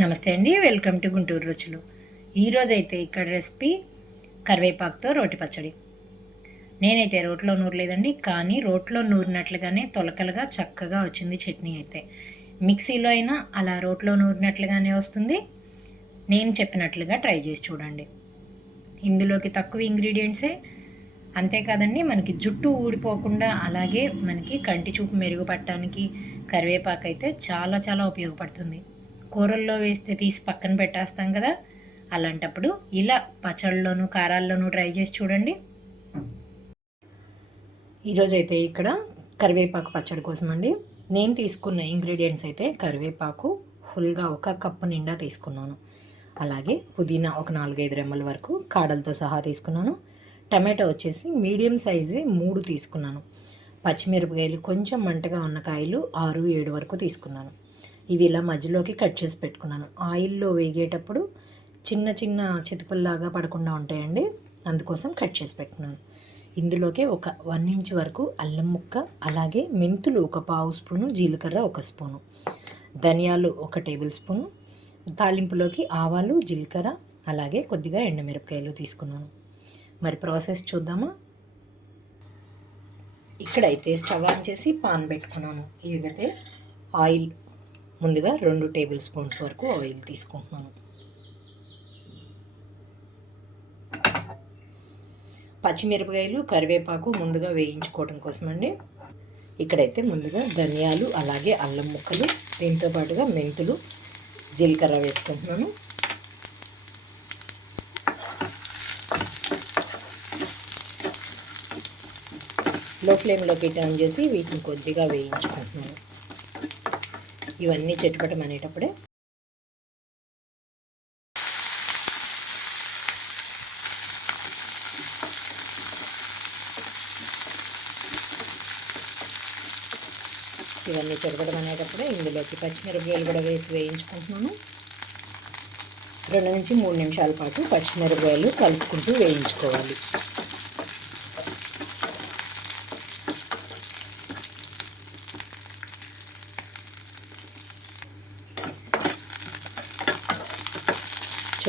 నమస్తే అండి welcome to Guntur రుచులు. ఈరోజు అయితే ఇక్కడ రెసిపీ కరివేపాకుతో రోటి పచ్చడి. నేనైతే రోట్లో నూరలేదండి కానీ రోట్లో నూరినట్లుగానే తొలకలుగా చక్కగా వచ్చింది చట్నీ అయితే. మిక్సీలో అయినా అలా రోట్లో నూరినట్లుగానే వస్తుంది. నేను చెప్పినట్లుగా ట్రై చేసి చూడండి. ఇందులోకి తక్కువ ఇంగ్రీడియంట్సే అంతేకాదండి మనకి జుట్టు ఊడిపోకుండా అలాగే మనకి కంటి చూపు మెరుగుపడటానికి కరివేపాకు అయితే చాలా చాలా ఉపయోగపడుతుంది. కూరల్లో వేస్తే తీసి పక్కన పెట్టేస్తాం కదా. అలాంటప్పుడు ఇలా పచ్చళ్ళలోనూ కారాల్లోనూ ట్రై చేసి చూడండి. ఈరోజైతే అయితే ఇక్కడ కరివేపాకు పచ్చడి కోసం అండి నేను తీసుకున్న ఇంగ్రీడియంట్స్ అయితే కరివేపాకు ఫుల్గా ఒక కప్పు నిండా తీసుకున్నాను. అలాగే పుదీనా ఒక నాలుగైదు రెమ్మల వరకు కాడలతో సహా తీసుకున్నాను. టమాటో వచ్చేసి మీడియం సైజువి మూడు తీసుకున్నాను. పచ్చిమిరపకాయలు కొంచెం మంటగా ఉన్న కాయలు ఆరు ఏడు వరకు తీసుకున్నాను. ఇవి ఇలా మధ్యలోకి కట్ చేసి పెట్టుకున్నాను. ఆయిల్లో వేగేటప్పుడు చిన్న చిన్న చితుపుల్లాగా పడకుండా ఉంటాయండి. అందుకోసం కట్ చేసి పెట్టుకున్నాను. ఇందులోకి ఒక వన్ ఇంచ్ వరకు అల్లం ముక్క అలాగే మెంతులు ఒక పావు స్పూను జీలకర్ర ఒక స్పూను ధనియాలు ఒక టేబుల్ స్పూను తాలింపులోకి ఆవాలు జీలకర్ర అలాగే కొద్దిగా ఎండమిరపకాయలు తీసుకున్నాను. మరి ప్రాసెస్ చూద్దామా? ఇక్కడైతే స్టవ్ ఆన్ చేసి పాన్ పెట్టుకున్నాను. ఇదైతే ఆయిల్ ముందుగా రెండు టేబుల్ స్పూన్స్ వరకు ఆయిల్ తీసుకుంటున్నాను. పచ్చిమిరపకాయలు కరివేపాకు ముందుగా వేయించుకోవడం కోసమండి. ఇక్కడైతే ముందుగా ధనియాలు అలాగే అల్లం ముక్కలు దీంతో పాటుగా మెంతులు జీలకర్ర వేసుకుంటున్నాను. లో ఫ్లేమ్లోకి టర్న్ చేసి వీటిని కొద్దిగా వేయించుకుంటున్నాను. ఇవన్నీ చెట్టుకోవడం అనేటప్పుడే. ఇవన్నీ చెడగడం అనేటప్పుడే. ఇందులోకి పచ్చిమిరపకాయలు కూడా వేసి వేయించుకుంటున్నాను. రెండు నుంచి మూడు నిమిషాల పాటు పచ్చిమిరపకాయలు కలుపుకుంటూ వేయించుకోవాలి.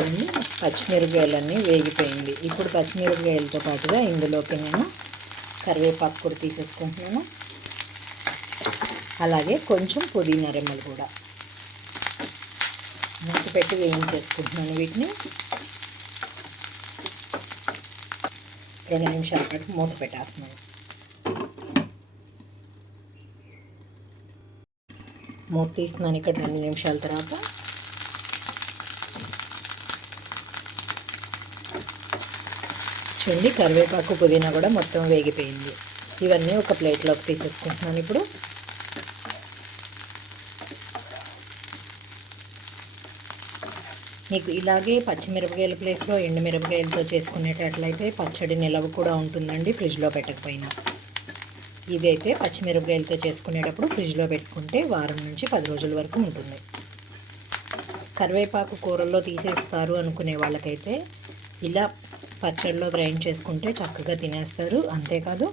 చూడండి పచ్చిమిరపకాయలన్నీ వేగిపోయింది. ఇప్పుడు పచ్చిమిరపకాయలతో పాటుగా ఇందులోకి నేను కరివేపాకు కూడా తీసేసుకుంటున్నాను. అలాగే కొంచెం పుదీనా రెమ్మలు కూడా. మూత పెట్టి వేయించేసుకుంటున్నాను వీటిని. రెండు నిమిషాల పాటు మూత పెట్టేస్తున్నాను. మూత తీస్తున్నాను ఇక్కడ రెండు నిమిషాల తర్వాత. చూడండి కరివేపాకు పుదీనా కూడా మొత్తం వేగిపోయింది. ఇవన్నీ ఒక ప్లేట్లోకి తీసేసుకుంటున్నాను ఇప్పుడు. మీకు ఇలాగే పచ్చిమిరపకాయల ప్లేస్లో ఎండుమిరపకాయలతో చేసుకునేటట్లయితే పచ్చడి నిలవ కూడా ఉంటుందండి ఫ్రిడ్జ్లో పెట్టకపోయినా. ఇదైతే పచ్చిమిరపకాయలతో చేసుకునేటప్పుడు ఫ్రిడ్జ్లో పెట్టుకుంటే వారం నుంచి పది రోజుల వరకు ఉంటుంది. కరివేపాకు కూరల్లో తీసేస్తారు అనుకునే వాళ్ళకైతే ఇలా పచ్చడిలో గ్రైండ్ చేసుకుంటే చక్కగా తినేస్తారు. అంతేకాదు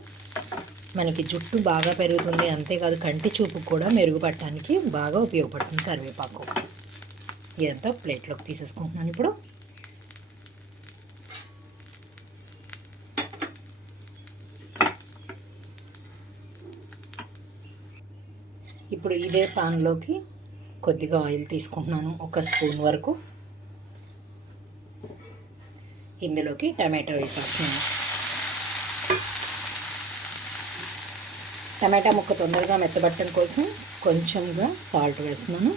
మనకి జుట్టు బాగా పెరుగుతుంది. అంతేకాదు కంటి చూపు కూడా మెరుగుపడటానికి బాగా ఉపయోగపడుతుంది కరివేపాకు. ఇదంతా ప్లేట్లోకి తీసేసుకుంటున్నాను ఇప్పుడు. ఇప్పుడు ఇదే పాన్లోకి కొద్దిగా ఆయిల్ తీసుకుంటున్నాను. ఒక స్పూన్ వరకు. ఇందులోకి టమాటో వేసేస్తున్నాను టమాటా ముక్క తొందరగా మెత్తబట్టడం కోసం కొంచెంగా సాల్ట్ వేస్తున్నాను.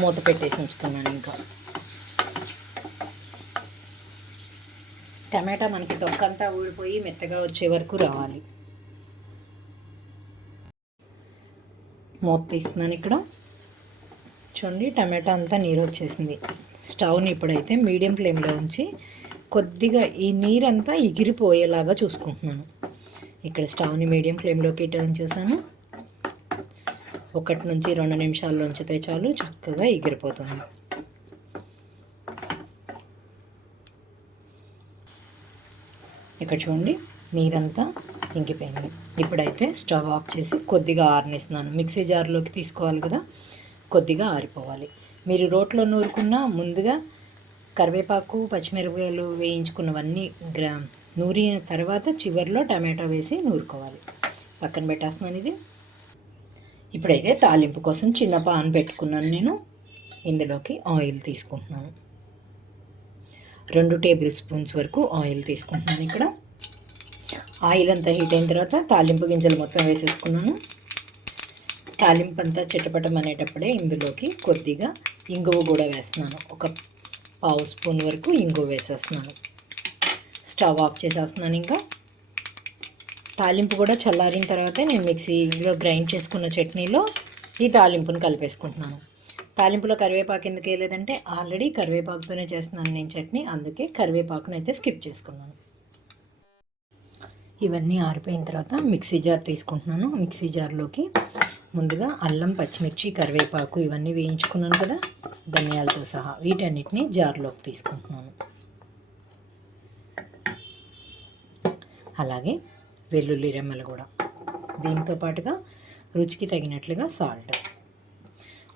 మూత పెట్టేసి ఉంచుతున్నాను ఇంకా. టమాటా మనకి తొక్కంతా ఊడిపోయి మెత్తగా వచ్చే వరకు రావాలి. మూత తీస్తున్నాను ఇక్కడ. చూడండి టమాటా అంతా నీరు వచ్చేసింది స్టవ్ని ఇప్పుడైతే మీడియం ఫ్లేమ్లో ఉంచి కొద్దిగా ఈ నీరంతా ఎగిరిపోయేలాగా చూసుకుంటున్నాను. ఇక్కడ స్టవ్ని మీడియం ఫ్లేమ్లోకి టర్న్ చేశాను. ఒకటి నుంచి రెండు నిమిషాల్లో ఉంచితే చాలు చక్కగా ఎగిరిపోతుంది. ఇక్కడ చూడండి నీరంతా ఇంకిపోయింది. ఇప్పుడైతే స్టవ్ ఆఫ్ చేసి కొద్దిగా ఆరనిస్తున్నాను. మిక్సీ జార్లోకి తీసుకోవాలి కదా. కొద్దిగా ఆరిపోవాలి. మీరు రోట్లో నూరుకున్న ముందుగా కరివేపాకు పచ్చిమిరపకాయలు వేయించుకున్నవన్నీ గ్రా నూరిన తర్వాత చివరిలో టమాటో వేసి నూరుకోవాలి. పక్కన పెట్టేస్తున్నాను ఇది. ఇప్పుడైతే తాలింపు కోసం చిన్న పాన్ పెట్టుకున్నాను నేను. ఇందులోకి ఆయిల్ తీసుకుంటున్నాను. రెండు టేబుల్ స్పూన్స్ వరకు ఆయిల్ తీసుకుంటున్నాను ఇక్కడ. ఆయిల్ అంతా హీట్ అయిన తర్వాత తాలింపు గింజలు మొత్తం వేసేసుకున్నాను. తాలింపు అంతా చిట్టపటం అనేటప్పుడే ఇందులోకి కొద్దిగా ఇంగువ కూడా వేస్తున్నాను. ఒక పావు స్పూన్ వరకు ఇంగువ వేసేస్తున్నాను. స్టవ్ ఆఫ్ చేసేస్తున్నాను ఇంకా. తాలింపు కూడా చల్లారిన తర్వాత నేను మిక్సీలో గ్రైండ్ చేసుకున్న చట్నీలో ఈ తాలింపును కలిపేసుకుంటున్నాను. తాలింపులో కరివేపాకు ఎందుకు వేయలేదంటే ఆల్రెడీ కరివేపాకుతోనే చేస్తున్నాను నేను చట్నీ అందుకే కరివేపాకును అయితే స్కిప్ చేసుకున్నాను. ఇవన్నీ ఆరిపోయిన తర్వాత మిక్సీ జార్ తీసుకుంటున్నాను. మిక్సీ జార్లోకి ముందుగా అల్లం పచ్చిమిర్చి కరివేపాకు ఇవన్నీ వేయించుకున్నాను కదా ధనియాలతో సహా వీటన్నిటిని జార్లోకి తీసుకుంటున్నాను. అలాగే వెల్లుల్లి రెమ్మలు కూడా. దీంతో పాటుగా రుచికి తగినట్లుగా సాల్ట్.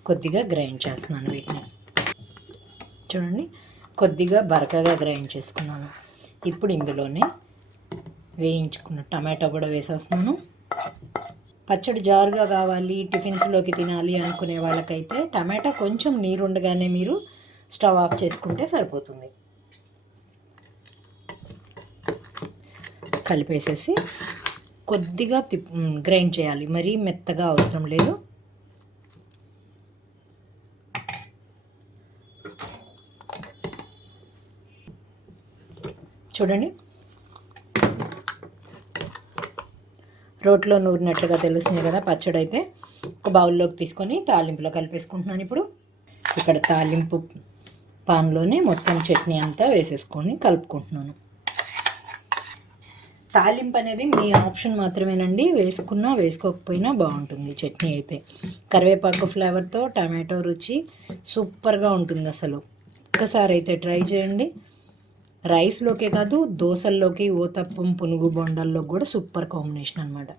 కొద్దిగా గ్రైండ్ చేస్తున్నాను వీటిని. చూడండి కొద్దిగా బరకగా గ్రైండ్ చేసుకున్నాను. ఇప్పుడు ఇందులోనే వేయించుకున్న టమాటా కూడా వేసేస్తున్నాను. పచ్చడి జారుగా కావాలి టిఫిన్స్లోకి తినాలి అనుకునే వాళ్ళకైతే టమాటా కొంచెం నీరుండగానే మీరు స్టవ్ ఆఫ్ చేసుకుంటే సరిపోతుంది. కలిపేసేసి కొద్దిగా తిప్ గ్రైండ్ చేయాలి. మరీ మెత్తగా అవసరం లేదు. చూడండి. రోట్లో నూరినట్లుగా తెలుస్తుంది కదా పచ్చడి అయితే ఒక బౌల్లోకి తీసుకొని తాలింపులో కలిపేసుకుంటున్నాను ఇప్పుడు. ఇక్కడ తాలింపు పాన్లోనే మొత్తం చట్నీ అంతా వేసేసుకొని కలుపుకుంటున్నాను. తాలింపు అనేది మీ ఆప్షన్ మాత్రమేనండి. వేసుకున్నా వేసుకోకపోయినా బాగుంటుంది చట్నీ అయితే. కరివేపాకు ఫ్లేవర్తో టమాటో రుచి సూపర్గా ఉంటుంది అసలు. ఒక్కసారి అయితే ట్రై చేయండి. రైస్లోకే కాదు దోశల్లోకి ఓతప్పం పునుగు బొండల్లో కూడా సూపర్ కాంబినేషన్ అనమాట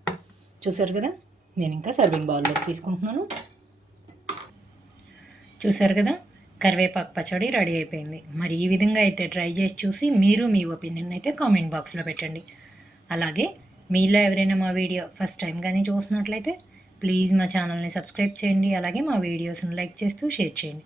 చూసారు కదా? నేను ఇంకా సర్వింగ్ బౌల్లోకి తీసుకుంటున్నాను. చూసారు కదా? కరివేపాకు పచ్చడి రెడీ అయిపోయింది. మరి ఈ విధంగా అయితే ట్రై చేసి చూసి మీరు మీ ఒపీనియన్ అయితే కామెంట్ బాక్స్లో పెట్టండి. అలాగే మీలో ఎవరైనా మా వీడియో ఫస్ట్ టైం కానీ చూసినట్లయితే ప్లీజ్ మా ఛానల్ని సబ్స్క్రైబ్ చేయండి. అలాగే మా వీడియోస్ని లైక్ చేస్తూ షేర్ చేయండి.